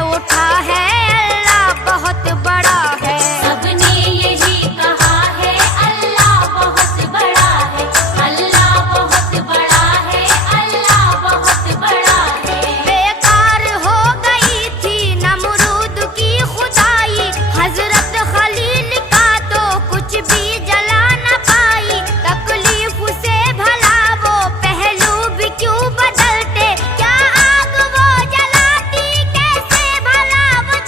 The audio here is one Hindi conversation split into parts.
उठा है, अल्लाह बहुत बड़ा है। सबने यही कहा है, अल्लाह बहुत बड़ा है, अल्लाह बहुत बड़ा है, अल्लाह बहुत बड़ा है। बेकार हो गई थी नमरूद की खुदाई, हजरत खलील का तो कुछ भी जला न पाई। तकलीफ से भला वो पहलू भी क्यों बदलते, क्या आग वो जलाती, कैसे भला वो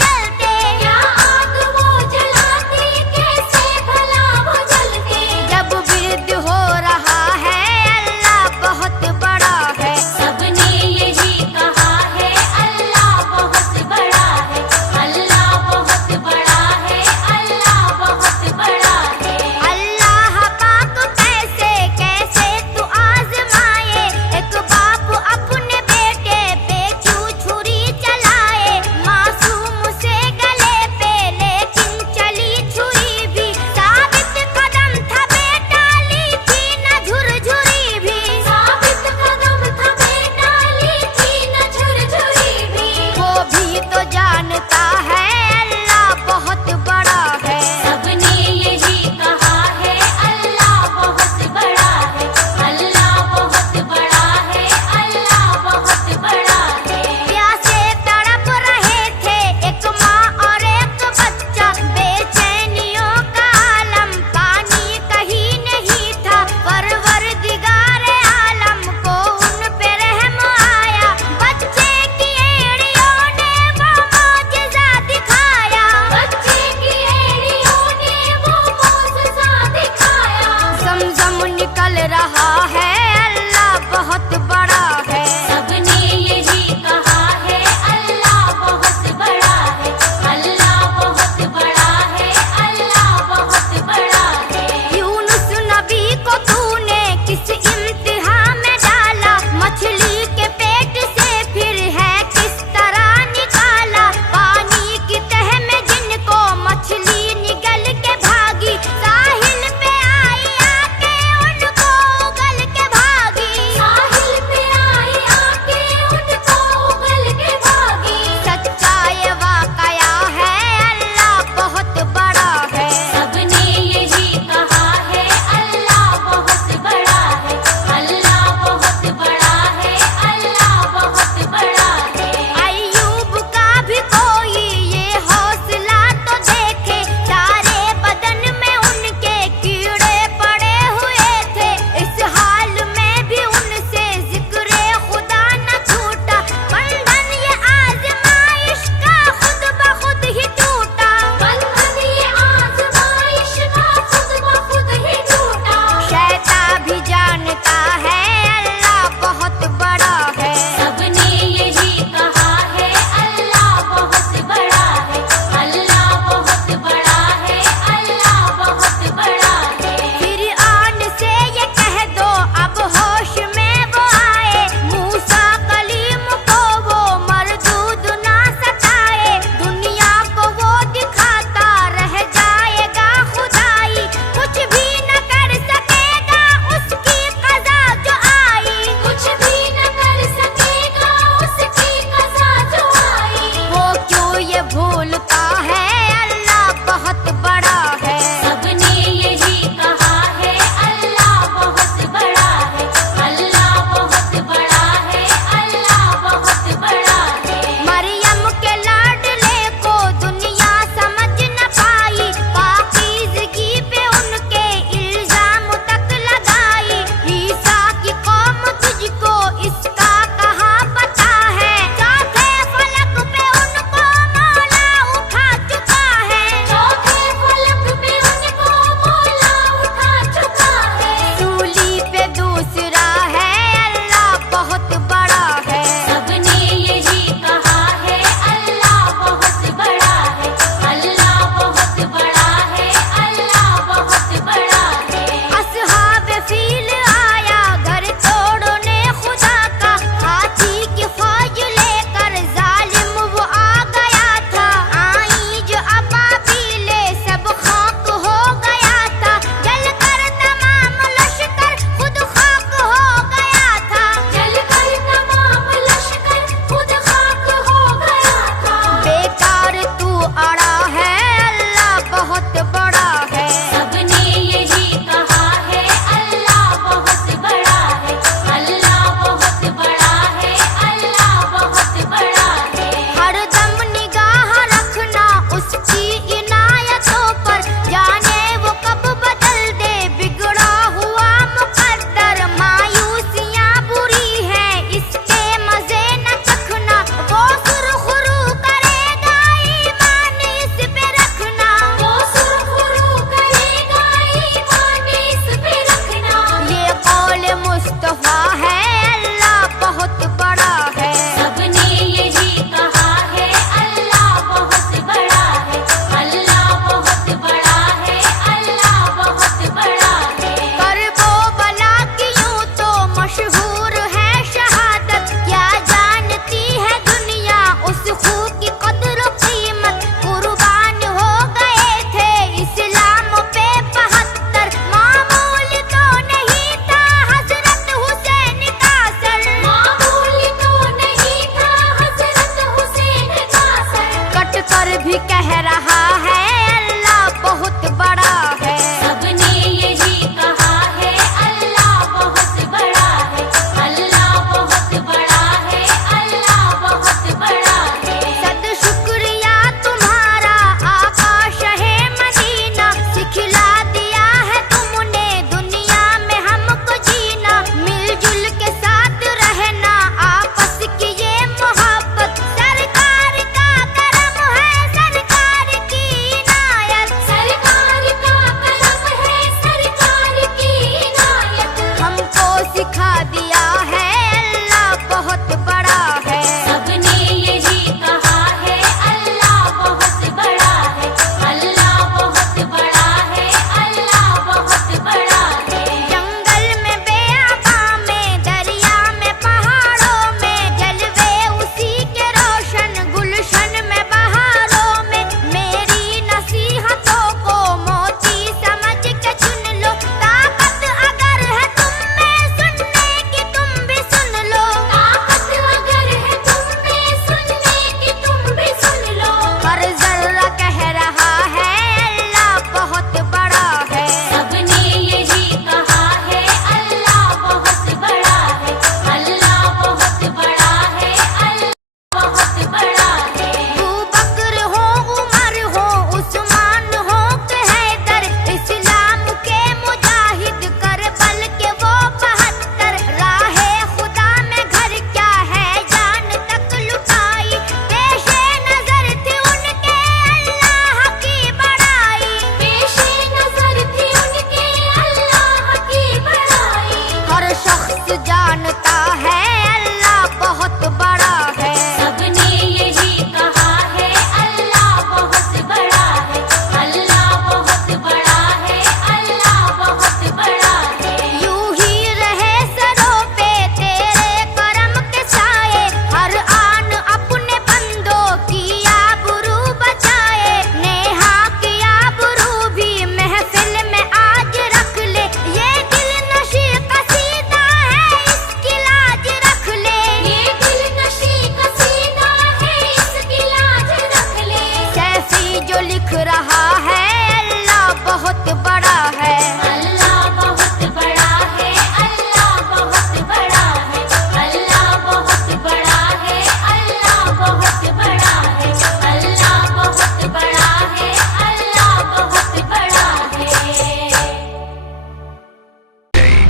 पर भी कह रहा है अल्लाह बहुत बड़ा है। सबने यही कहा है अल्लाह बहुत बड़ा है, अल्लाह बहुत बड़ा है, अल्लाह बहुत बड़ा है। सद शुक्रिया तुम्हारा आका शहे मदीना, सिखला दिया है तुमने दुनिया में हमको जीना। मिलजुल के साथ रहना आपस की ये मोहब्बत, सरकार का करम है, सरकार की इनायत। सरकार का करम है, सरकार की इनायत। हमको सिखा दिया है अल्लाह बहुत बड़ा है। सबने यही कहा है अल्लाह बहुत बड़ा है, अल्लाह बहुत बड़ा है, अल्लाह बहुत बड़ा है। जंगल में बेआबा में, दरिया में पहाड़ों में, जलवे उसी के रोशन गुलशन में बहारों में। मेरी नसीहतों को मोती समझ के चुन लो, ताकत अगर है तुम में सुनने की तुम भी सुन लो। ताकत अगर है तुम में सुनने की तुम भी सुन लो। हर जर्रा कह रहा है अल्लाह बहुत बड़ा है। सबने यही कहा है अल्लाह बहुत बड़ा है, अल्लाह बहुत बड़ा है, अल्लाह बहुत बड़ा है। अबू बकर हो, उमर हो, उस्मान हो के हैदर, इस्लाम के मुजाहिद करबल के वो 72। राहे खुदा में घर क्या है जान तक लुटाई, पेशे नजर थी उनके अल्लाह की बड़ाई। पेशे नजर थी उनके अल्लाह की बड़ाई। हर शख्स जानता है अल्लाह बहुत बड़ा है। सबने यही कहा है अल्लाह बहुत बड़ा है, अल्लाह बहुत बड़ा है, अल्लाह बहुत बड़ा है। यूं ही रहे सरों पे तेरे करम के साए, हर आन अपने बंदों की आबरू बचाए। नेहा की आबरू भी महफिल में आज रख ले, ये दिल नशी कसीदा है इसकी लाज रख ले। ये दिल नशी कसीदा है इसकी लाज रख ले। सैफी जो लिख रहा है अल्लाह बहुत बड़ा है। अल्लाह बहुत बड़ा है, अल्लाह बहुत बड़ा है, अल्लाह बहुत बड़ा है, अल्लाह बहुत बड़ा है, अल्लाह बहुत बड़ा है, अल्लाह बहुत बड़ा है।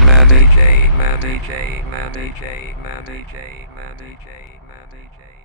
Mandy J, Mandy J, Mandy J, Mandy J, Mandy J, Mandy J.